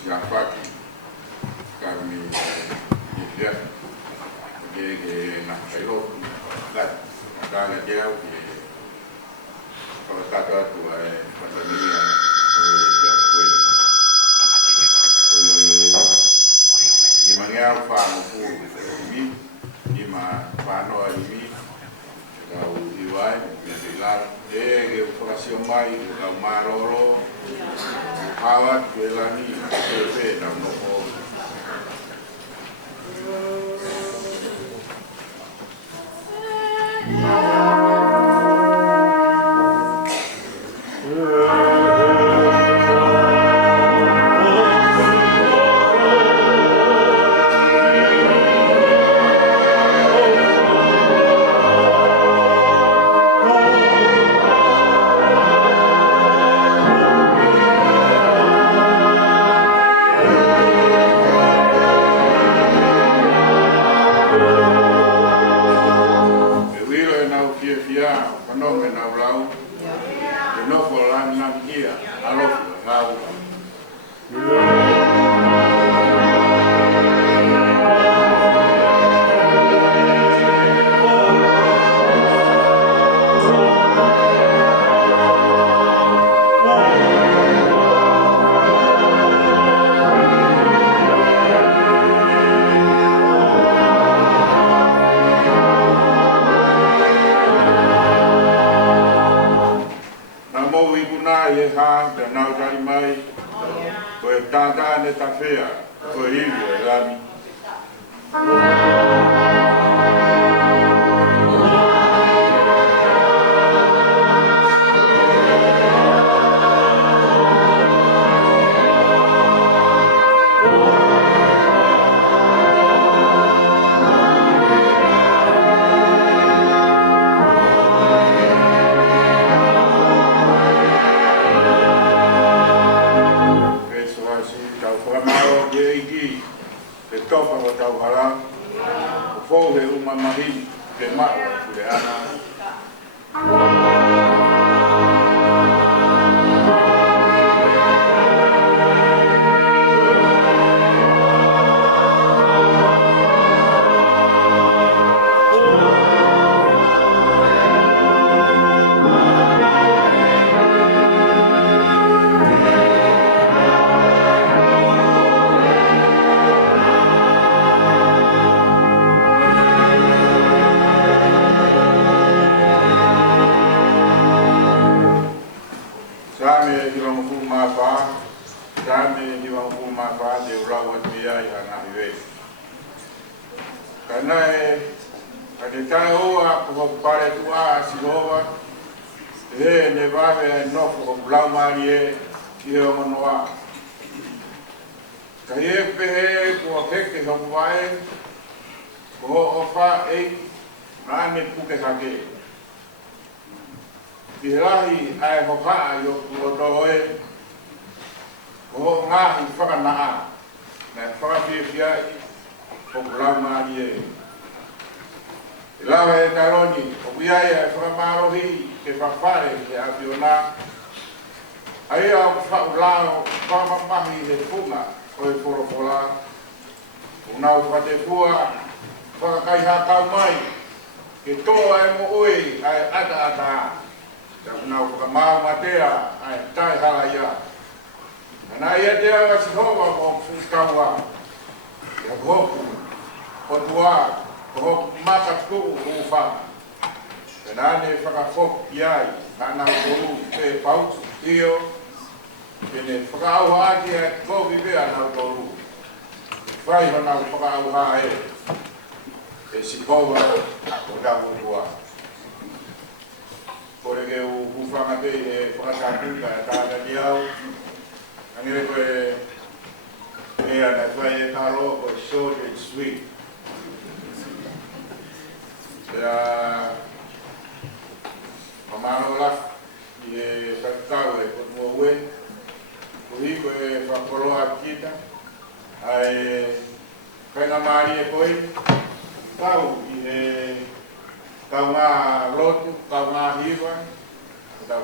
Jafaki kami dia dia nak kayo kat ada dia kalau kata tu pandemia di mana apa aku ini di mana pano ini kau diwai bilang ke operasi mai kau maroro awat belani bebe dan nopo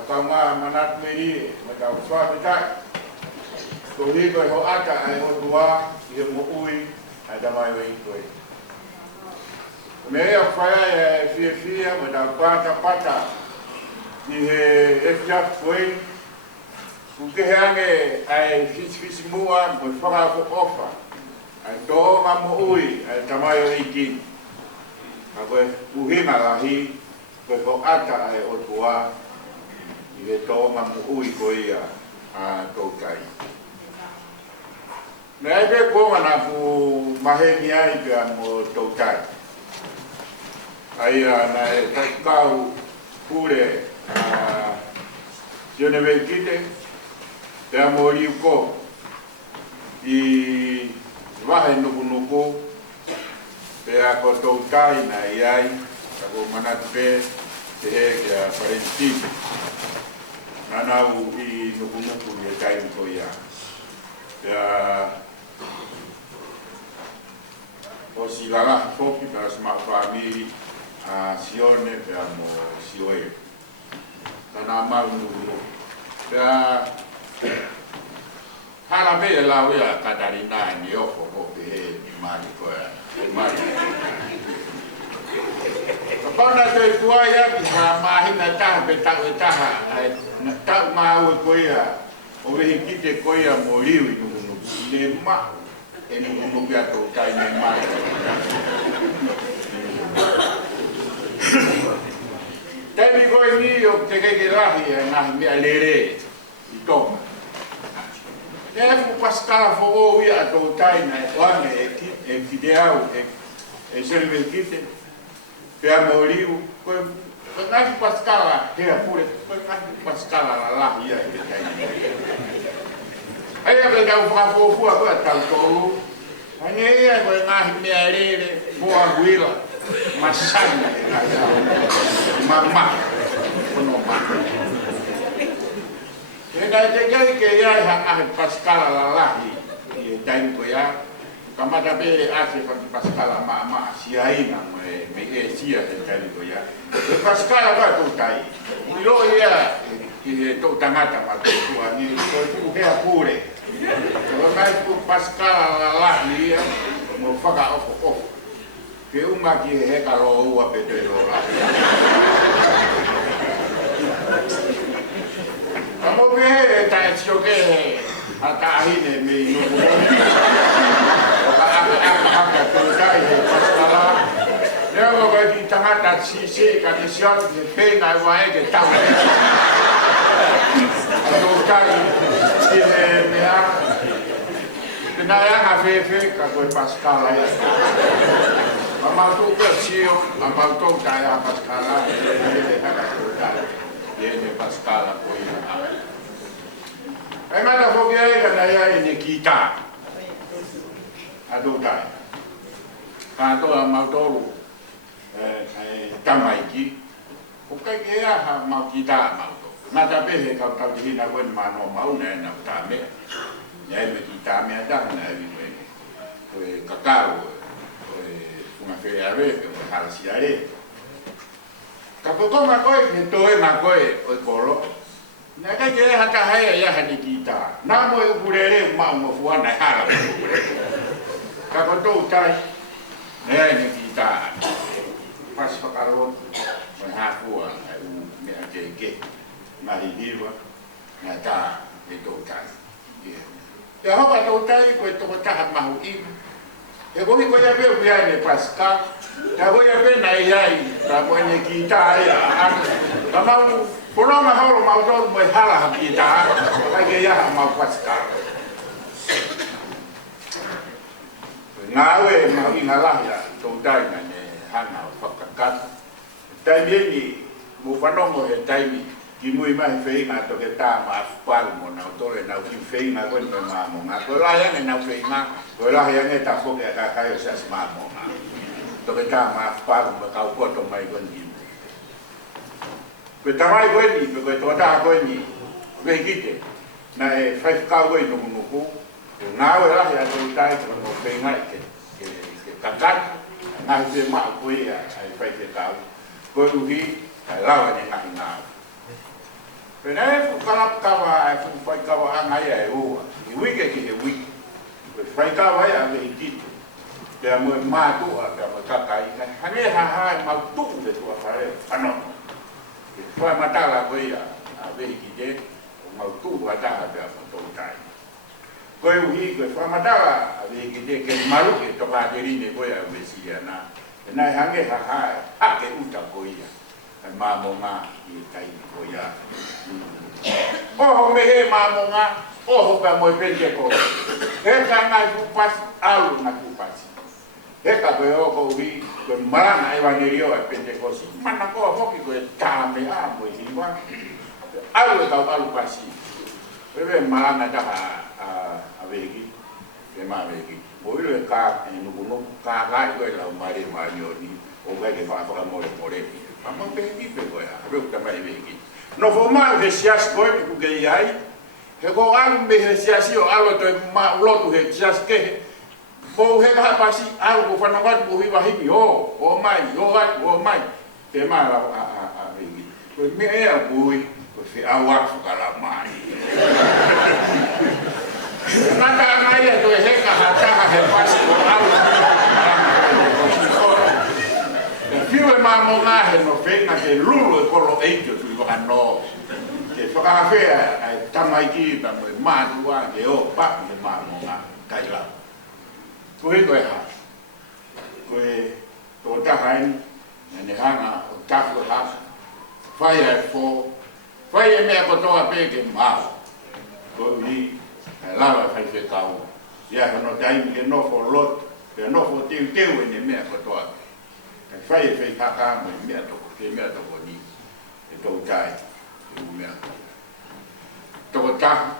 Kau manat meri, macam suatu tak. ko hi ko ho ata ai o tua i mo ui ai da mai wei ko me ia whaia e fia me da pata ni he fia foi ku ke hange ai fis mua mo whaka ko ofa ai tō ngā mo ui ai da mai wei ki a koe uhinga lahi koe ko ata ai o tua i he tō ngā mo ui ko ia a tō kai me ai pe kuonga na ku mahengi ai pia mo tō kai ai na e kau kure sione vei kite pia mo riu ko i wahe nuku pia ko tō kai na iai kako manatu pe te he kia parentini nanau i nuku ni e kai ko ia pia o si lala foki pia sma famili a sione pia mo sioe tana mau nuku pia hala me la wea katarina ni ofo ko pe mari ko mari kapana te kuaya ki ha mahi na ta pe ta ai na ta mau ko ia o ve ki te ko ia mo liu no le ma e no mo pia to kai me mai te mi ko ni o te ke rahi na mi alere i to e fu pascala fo ia to tai na wane e fideau e serve kite pe amoriu ko na pascala he apure ko na pascala la ia e tai ai a ga fo fu a ta to ai ia ko na me arere fo aguila masana mama kono ma Kena te ke ia ha pascala la lahi i tai ko ia kamata pe ase pa pascala ma si ai na me e sia te tai ko ia pascala va to tai i lo ia i to tangata pa to ani ko tu ke apure ko mai ku pascala la lahi mo faka o ke uma ki he ka ro ua pe te ro la Amo pe ta choke atahine me no ka to dai pascala leo ko di tangata si ka di shot de pe na wa e ke ta to dai si me a na ya na fe ka ko pascala ya ama to ka sio ama to ka ya pascala Viene pascala poi ai mata foki ai kana ia ni kita adodai kanto amautoro tamaiki o kai ia ha ma kita mauto mata pe ka ka dina wen mano mau ne na tame ia me kita me ada na vi ko kakao una feria ave ko halsiare Kapoko makoe ni toe makoe o kolo. Na ka ke haka haya ya hani kita. Na mo e burere ma mo fuana hala. Kapoto tai. Ne ni kita. Pas pakaro ma fua ai me ake ke. Ma hiwa na ta e to tai. Ya ha pa to tai ko to ta ma hu i. E ko ko ya be ya ne paska. Ya voy a ver na iai para poner kita ya kamau kono ma holo ma do mo hala kita ka ke ya ma paska ngawe ma ingala ya to dai na ne hana fakakat tai ni mo fanongo e tai ni ki mo mai fei na to ke ta ma fal mo na to le na ki fei na ko no ma mo na ko la ya na fei na ko la ya ne ta ko ke ka ka yo sa ma mo to ke ta ma pa ma ka ko to mai ko ni ko ta mai ko ni ko to ta ko ni ve kite na e fa ka ko no no ko na we la ya to ta ko no pe ngai ke ka ka na se ma ko ya ai fa ke ka ko lu hi la wa ni na na Pena fu kalap kawa fu fai kawa anga ia e ua. I wike ki he wiki. Fai kawa ia me hikito. Pea mo mātua, pea mo kakai. Hane haha e mautuku le tua whare whanono. Fai matala koe ia a me hikite. O mautuku ataha pea mo tōtai. Koe uhi koe fai matala a me hikite ke maruke toka terine koe a me siya na. E nai hange haha e hake uta koe ia. E māmonga i taini koe ia. Oho me he māmonga, oho ka moe pente ko. He ka ngai kupasi, alu na kupasi. He ka koe oko uhi, koe marana evangelio e pente kosi. Mana koa hoki koe tāme a moe hiwa. Alu e kau alu pasi. Pepe marana taha a veki, ke maa veki. Moilu e ka nuku ka kai koe lau mare maanioni. O kai ke whaafaka more more. Pama pehi pe koe a, reu tamai veki. No fo mau he sias koe te kuke iai. He ko alu me he siasi o alo toi ma lotu he sias ke. Ko he kaha pasi alu ko whanawatu ko hiwa himi o mai, o gai, o mai. Te maa lau a veki. Koe me ea kui, koe whi awak whakala mai. Nata angai e toi he kaha taha he pasi o alu. Fiu e māmonga he no whenga te lulu e kolo eito tui waka no. Te whakawhea ai tamaiki pa moe mātua ke o papi he māmonga kai lau. Koe koe ha. Koe tō tahaini, ne hanga o tafu ha. Whai ai fō. Whai e mea kotoa pēke māo. Koe hi, ai lawa whai whekau. Ia hono taimi ke nofo lot, ke nofo teu teu e ne mea kotoa pēke. Fai e kaka mo mea toko, ke mea toko ni, e tau tai, e u mea toko. Toko taku,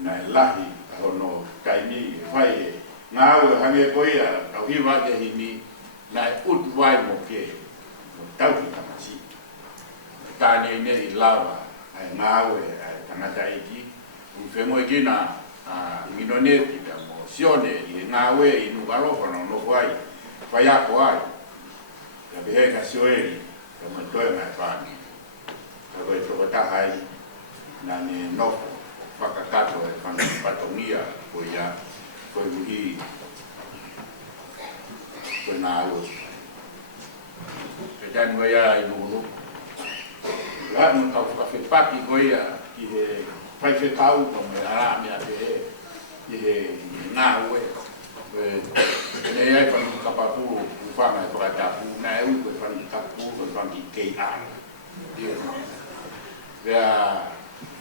na e lahi, a hono tai ni, fai e ngā au e hange koia, tau hiwa ke hini, na e utu vai mo ke, mo tau ki tamasi. Tāne ne i lawa, a e ngā au e tangata iki, un whengo e kina, minoneti, mo sione, i ngā au e i nukarofa no noko ai, Whai ako ai, ka pehe ka sioeri, ka mantoe ngai whāni. Ka koe toko tahai, nā ne nofo, whakakato e whanau patongia, koe ia, koe uhi, koe nā alo. Ke tanu ia i nuru. Lanu kau whakawhepaki koe ia, ki he whaiwhekau, ka me ara mea pehe, ki he ngā ue. Ne ai whanu kapapuru, whanga e whakatapu, nā e uko e whanu kapapuru, e whangi kei ara. Vea,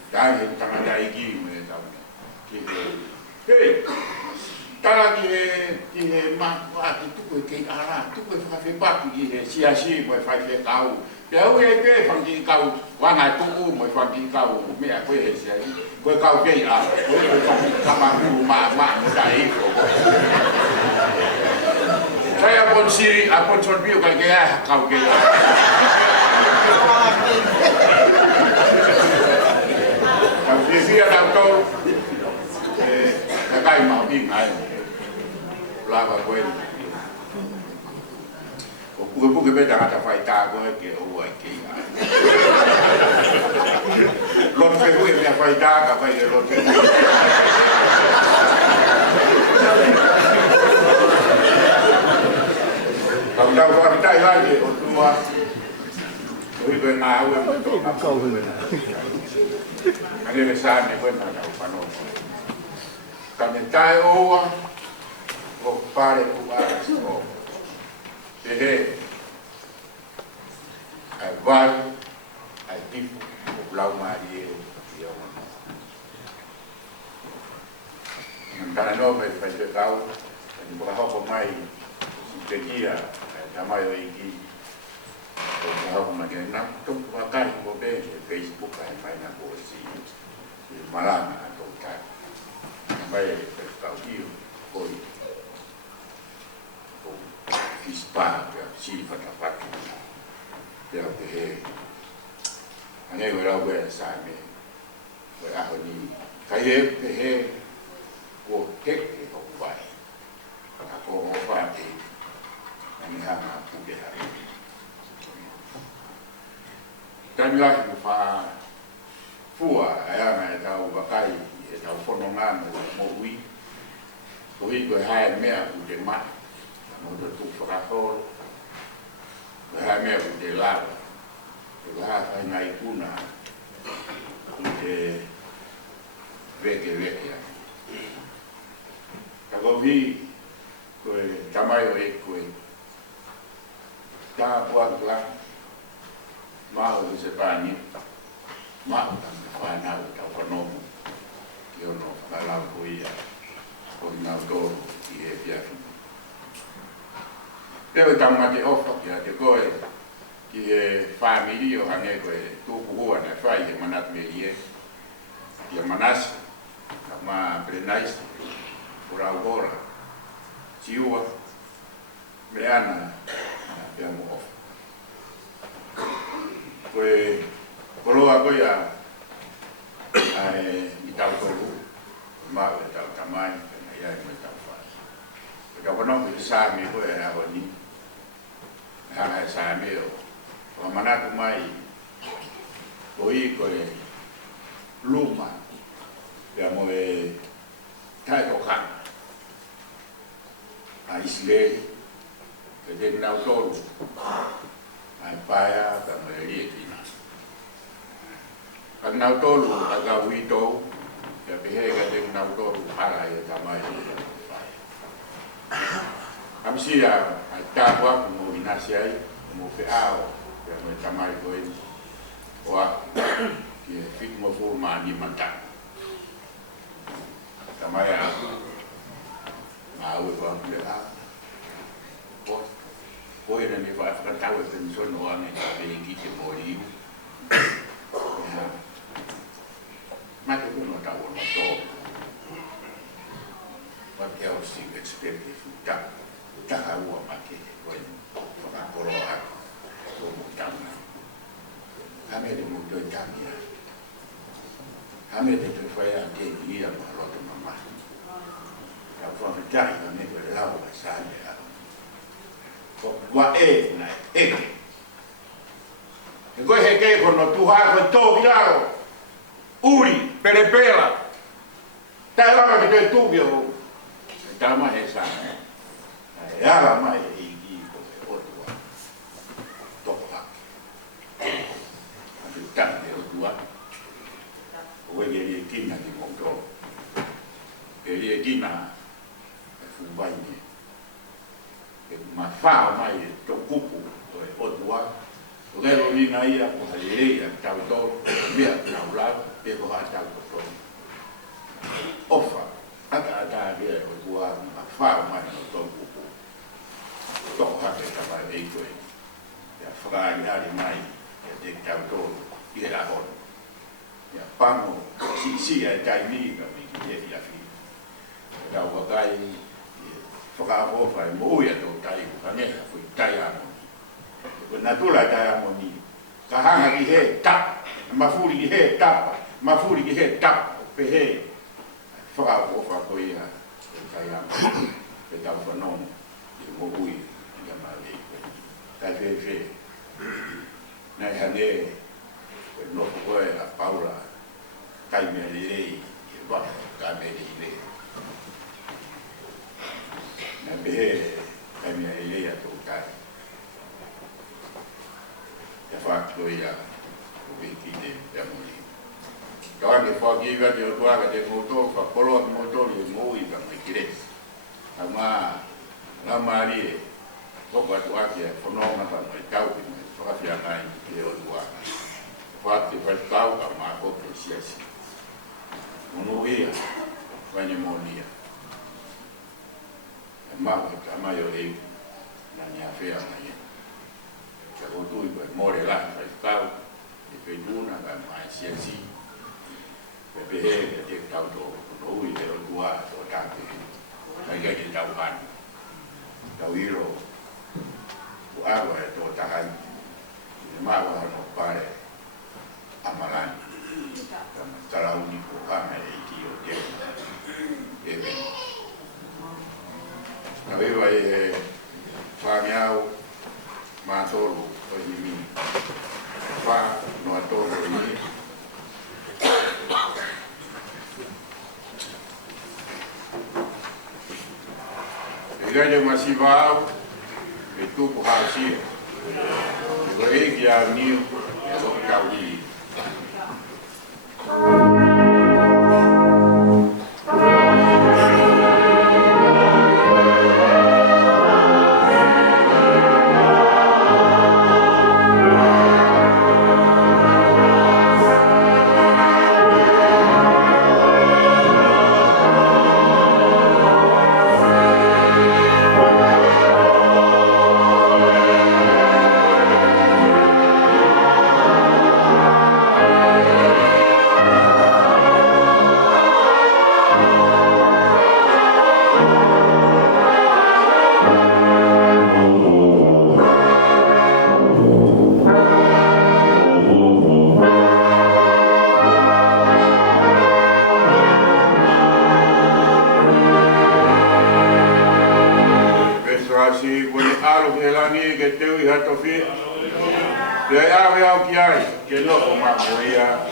tāi he tangata iki me tau. Ki he, hei, tara ki he mā, ki tuku e kei ara, tuku e whakawhepaki ki he siasi mo e whaiwhekau. Pea ui e pe whangi kau, wanga e tuku mo e whangi kau, mea koe he siasi. Koe kau kei ara, koe e whangi kapapuru mā mo tā iko koe. Saya pun siri, apun sorbiu kan kaya kau kaya. Kau siri ada kau, nakai mau ingai, lava kau. Buku beda kata faita kau ke uai kaya. Lot peru yang faita kau kaya lot peru. Kalau dah buat kita lagi, orang tua, orang kenal, orang tahu. Ada besar ni pun ada panon. Kami tahu orang, orang pare kuat, orang sehe, awal, adib, pulau mari, dia orang. Karena nopo pergi kau, berapa pemain, sedia. Tamai o iki o hau mage na to wakai ko be Facebook ai mai na ko si malanga to ka mai pe ka ki ko ko ispa ka si fa ka pa ya pe ane go ra go sa me go a ho ni kai pe ko tek ko vai ka ko va te ni hanga puke hari. tamila ku fa fua aya na tau bakai e tau fononga mo ui ui ko hai mea ku te ma mo te tu whakahoro hai mea ku te lava te laha ngai kuna ku te veke tako vi ko tamai o e koe ta puak la mau se pani mau tam whana o tau whanomu ki ono whakalau ko ia o ngā tōru ki e piafi. Teo tamate ofa ki a te koe ki e whamiri o hange koe tūku hua na whai he manat me ie ki a manasi ka mā prenaisi o rau hora tiua me ana pia mo ofa. Koe koroa koe a i tau tolu mau e tau tamai kena iai me tau whai. E ka wanoku i sāme koe e aho ni hana e sāme o whamanatu mai ko i koe luma pia mo e tai o kanga a Isleli ke te nau tolu ai paia ka me rie kina. Ka nau tolu a ka ui tau ke pehe ka te nau tolu hara e tamai e paia. Amsia ai tāpua mo inasi ai mo pe ao ke me tamai koe oa ki e fit mo fu maani mantana. Tamai a ue kwa mle a koe na ni whakatau e pensono ane ka pēngi te mori iu. Mate kuno tau ono tō. What else do you expect if you taka ua make te koe whakakoro a tō mutanga. Hame te mutoi tangia. Hame te te whai a te ia ma roto mama. Ka whakatai ka me koe lau a sāne a. Wa e na e. E koe he kei kono tuha koe tō kiraro. Uri, perepela. Tai langa ki te tūki o. E tāma he sāne. E ara mai e i koe otua. Toko hake. Atu tangi e otua. Oe ke e kina ki mōtoro. E kina e fuwaini. E mawhao mai e tō kupu o e otua. O lero ringa ia ko halereia tau tōru, mea tau lau, e ko haa tau tōru. Ofa, ata rea o tua mawhao mai o tō kupu. Tō hake tawai e koe. Ia whakai hari mai e te tau tōru, i e rahon. Ia pango, si e taimi ka mi ki e hiafi. Tau wakai whakaawhofa e moia tō tai ukangeha kui tai amoni. Ko natula tai amoni. Ka hanga ki he tapa, mafuri ki he tapa, mafuri ki he tapa, pe he whakaawhofa ko ia e tai amoni. Pe tau whanonu, i mohui, i a mawei koe. Tai whewhe. Nai hane, koe nofo koe a Paula, tai mea lirei, i waka, ka mea lirei. Na behe ai mea elea tō tai. E whakto ia o wiki te piamuri. Kawange whakiwa te o tuaga te motor, whakoloa ki motor i mōi ka mai kires. A mā, ngā maari e, toko atu ake e whanonga ka mai tau ki mai whakawhia ngai ki o tuaga. Whakte whaitau ka mā kope siasi. Mono ia, whaine monia. Mau ka mai o e na ni afea mai. Ka o tui ko more la fa tau e pe duna ka mai siasi. Pe pe he te tau to no i o tua o tape. Mai ga te tau han. Tau iro. O agua e to tahai. E mau no pare amalan. Ka tara unico kana e tio te. E na vewa e whameau mātoro o i mini. Wha no Igreja Massivao, e tu por Racia. Igreja que é o Nil, é o Cauli. Que no como apoya.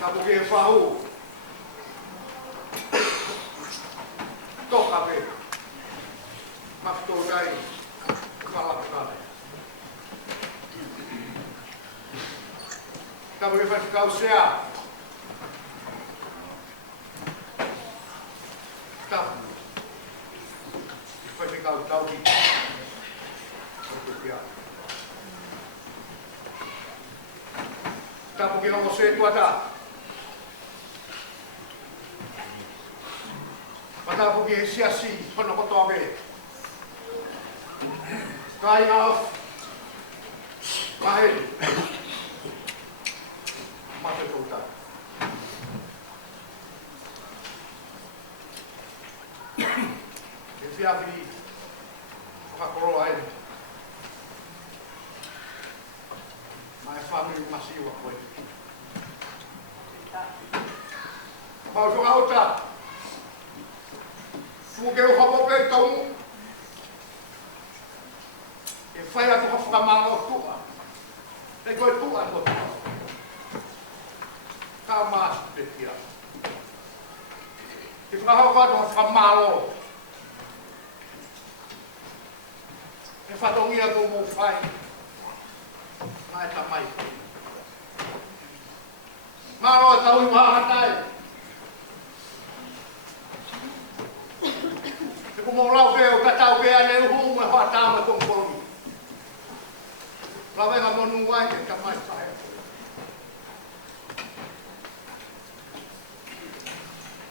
Kamu ke fahu. Toka be. Mafto gai. Kala kala. Kamu ke faz kau sea. Kamu. Faz kau tahu. Kamu ke ngomong sesuatu ada. Pada pergi siasi penuh kotor be. Kaya off. Mahir. Mata kota. Jadi api. Pak Korolain. My family masih waktu itu. Mau coba uta. Fuge o hopo pe tau. E fai a tu whakamanga o tua. E koe tua o tua. Ka maas te tia. Te whakahau kua tu whakamalo. E whatongia ko mo whai. Mai tamai. Malo e tau i mahatai. Ko mo lau ke o katau ke ane uhu me hoa tāma kongkoni. Lawe nga monu wai ke kamai whae.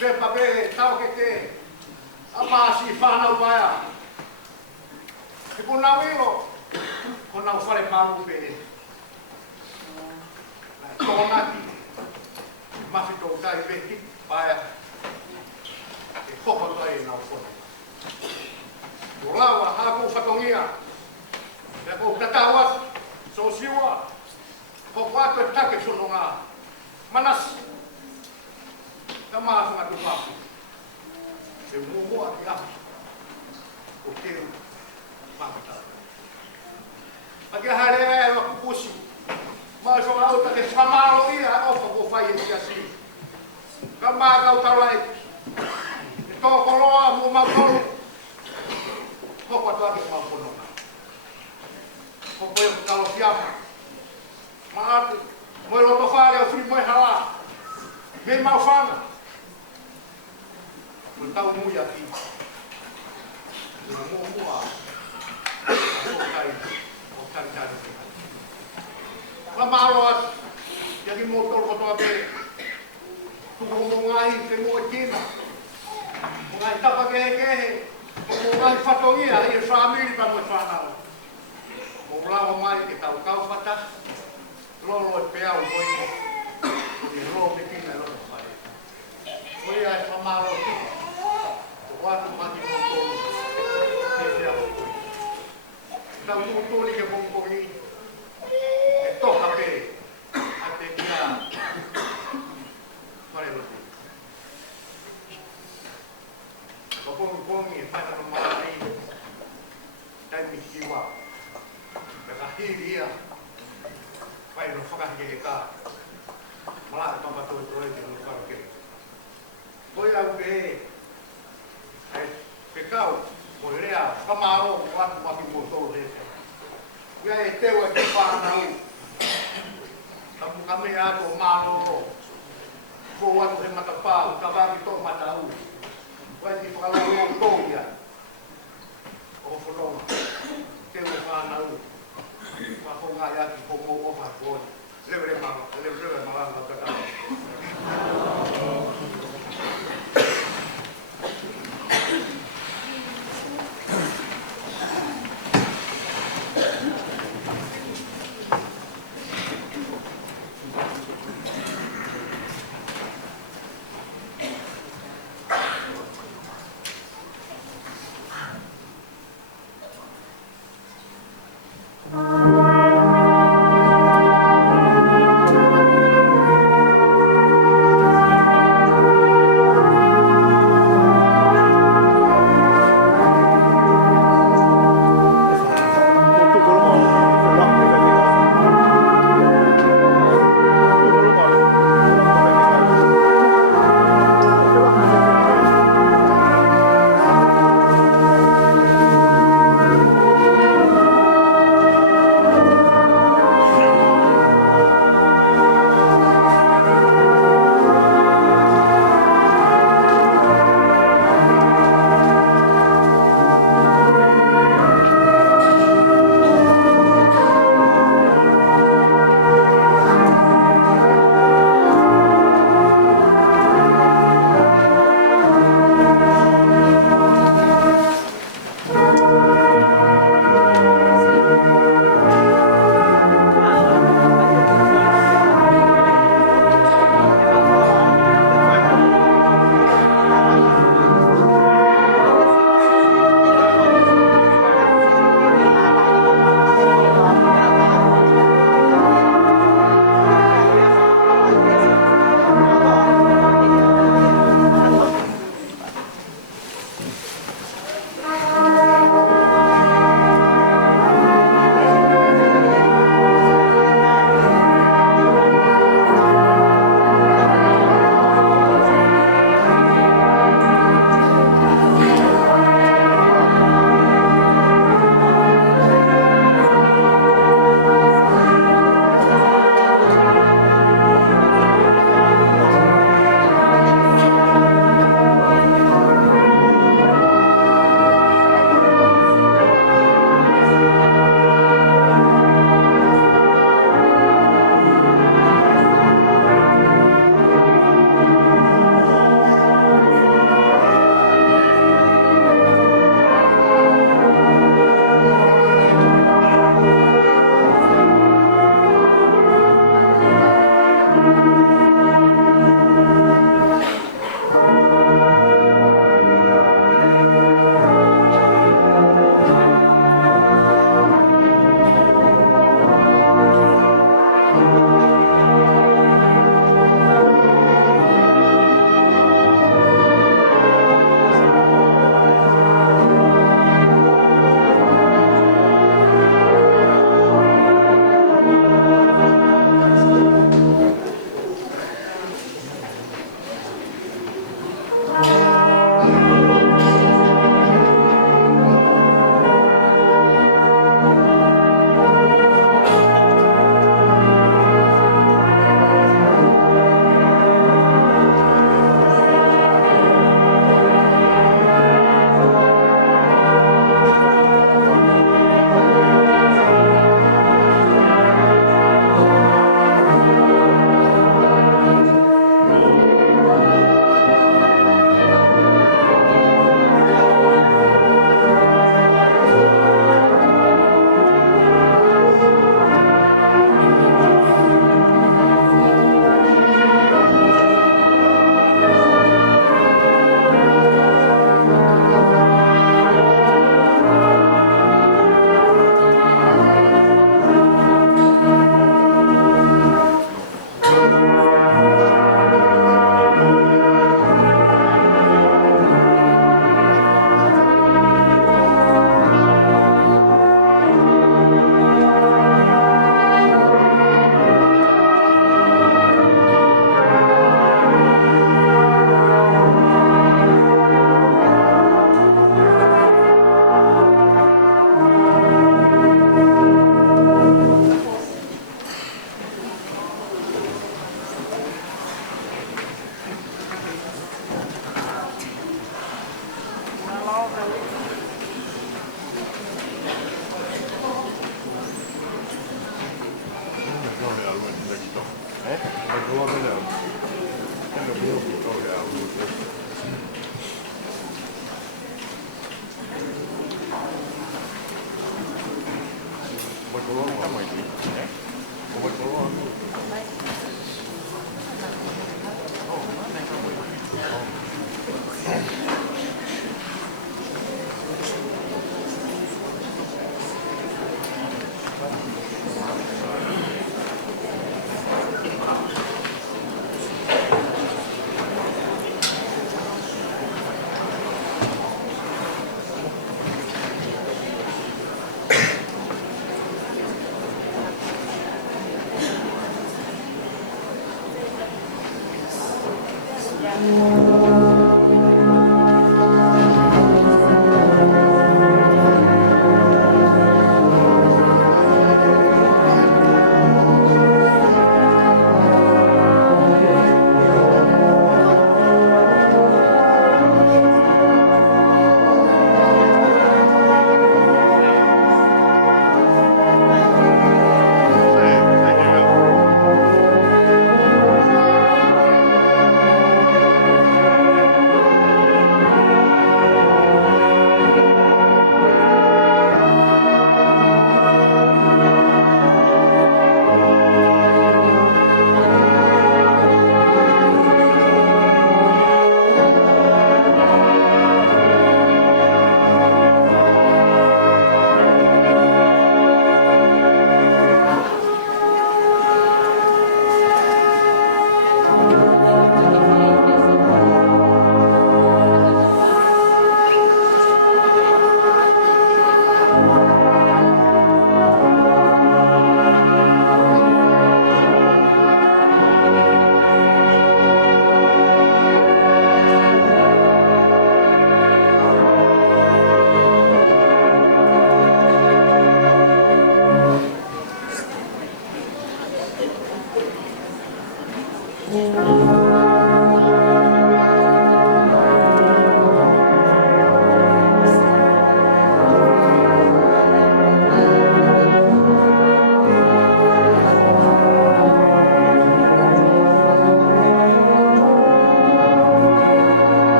Ke pape tau ke a maasi whanau waia. Ke ko nau ilo, ko nau whare maru pe. Tōnaki, mawhito tai peki, waia. Ke hopa tai nau whare. Olawa haku whatongia. E ko tatawa, so siwa. Ko watu e take sononga. Manas. Tama nga tupapu. E mua ki api. O teu. Mamata. Pagi hare e wa kupusi. Ma so auta ke whamaro ia ofa ko whai e siasi. Ka maa kau taulai. E tō koloa mu mautolu. Koko tu ake mau pononga. Koko yang kalau siapa. Maaf, moi loto fare o fri moi hala. Me mau fana. Ko tau mu ya ki. Mo mo. O kai. La malo ya ki motor ko to ake. Tu mo ngai te mo kina. Ngai tapa ke. Mai whatongia i e whamiri pa moi whanau. O lawa mai ke tau kauwhata, lolo e pea o koe. O ni lolo te kina e lolo whare. Koe ai whamaro ki. O watu mati mo tōru. Te pea o koe. Tau tūtūri ke pongpongi. E toka pe. A te kia. Whare lote. Ko pongi e whaita no marai. Tai mi kiwa. Ka hiri ia. Whai no whakahi ke kā. Malaka tampa tō tō e te no whakake. Koi au pe e. Ai pe kau. Mo i rea whamaro o watu maki mo tō rete. Ia e tewa e te whanau. Tamu kame ato mālo. Ko watu he matapā. Kawaki tō matau. Wai ni whakalau o tō ia. O whanonga. Tewa e whanau. Whakonga ia ki komo o whakoni. Lewe maranga tatau. Thank you.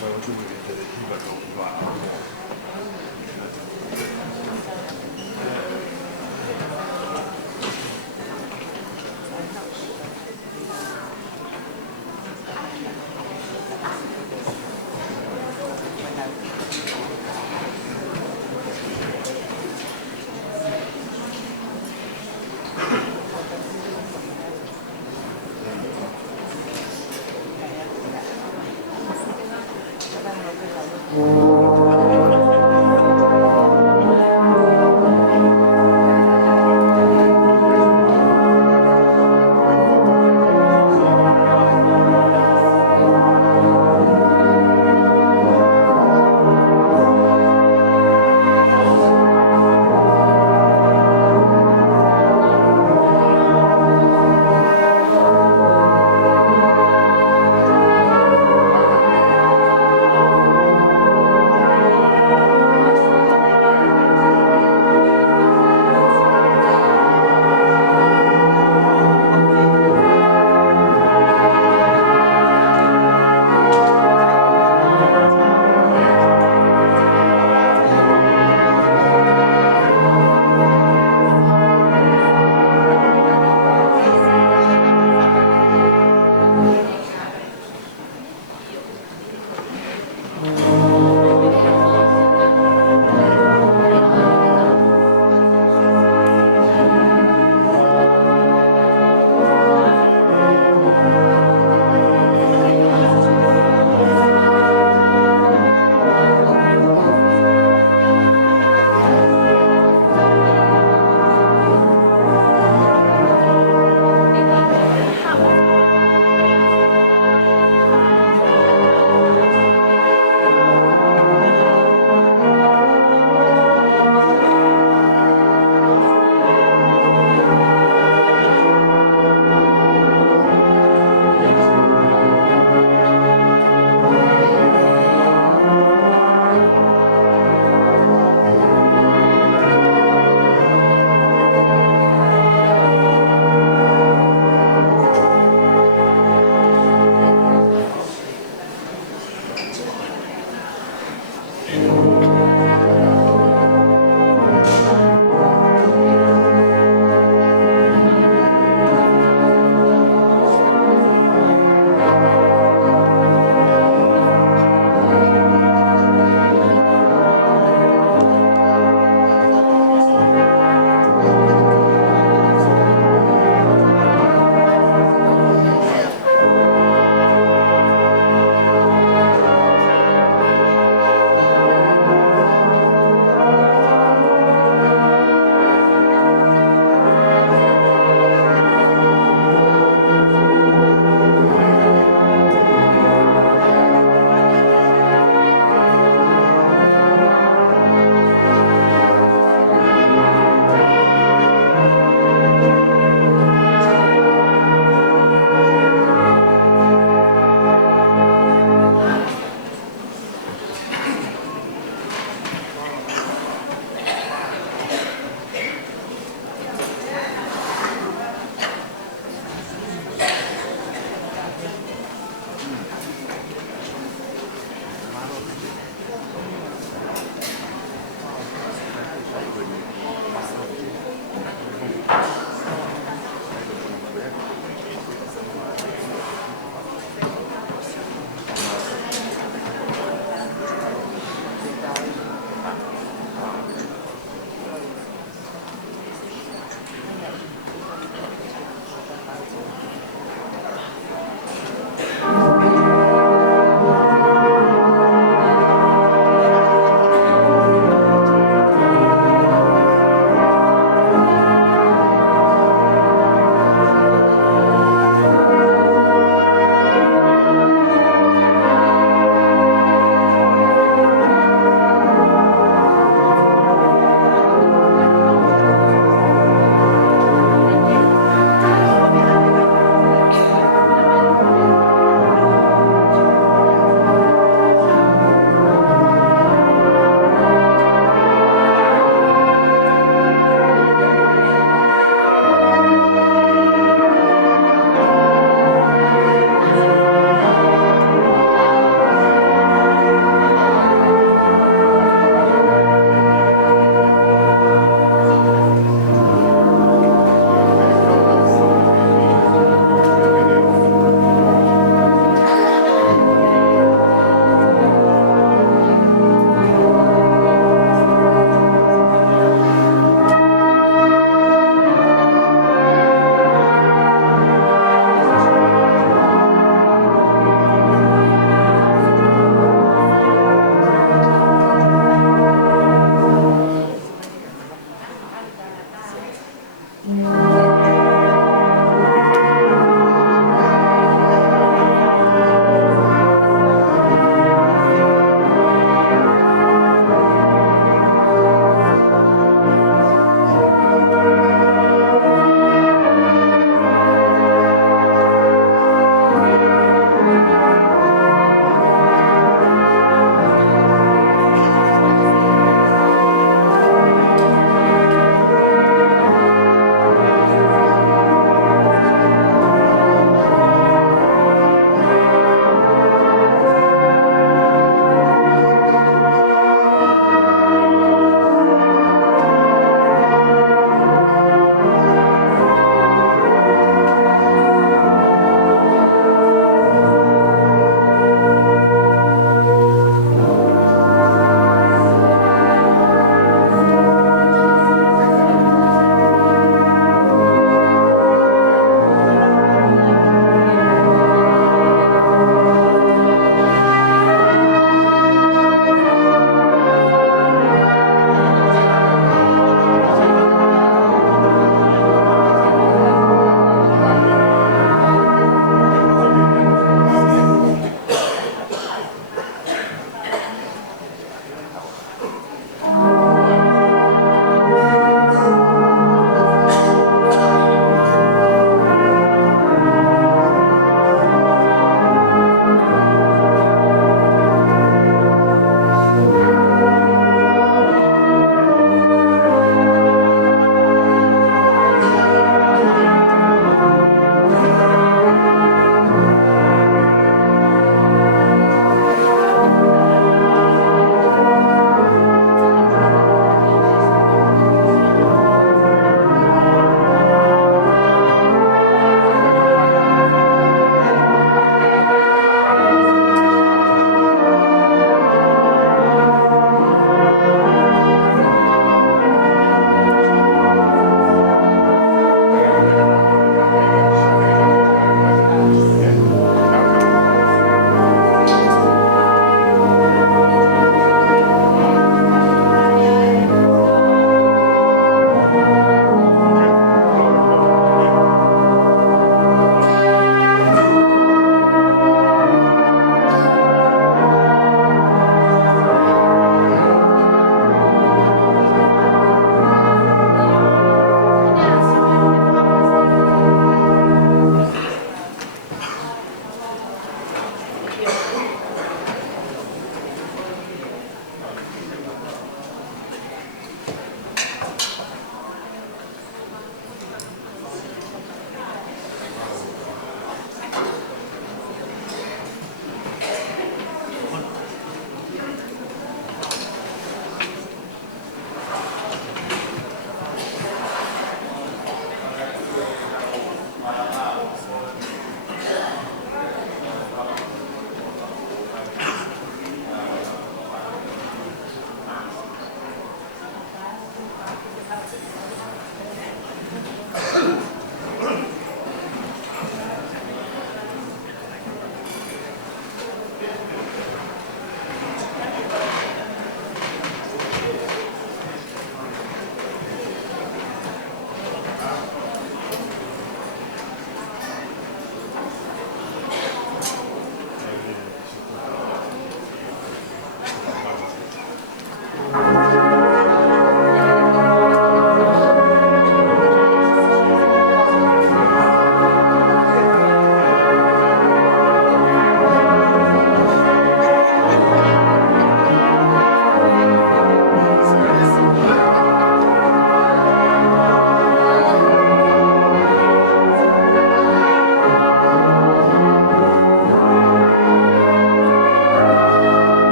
เ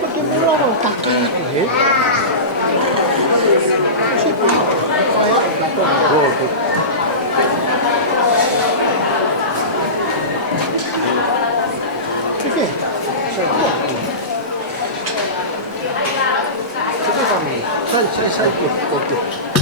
Perché mi loro taccare? Perché? Sai che fammi? Sai che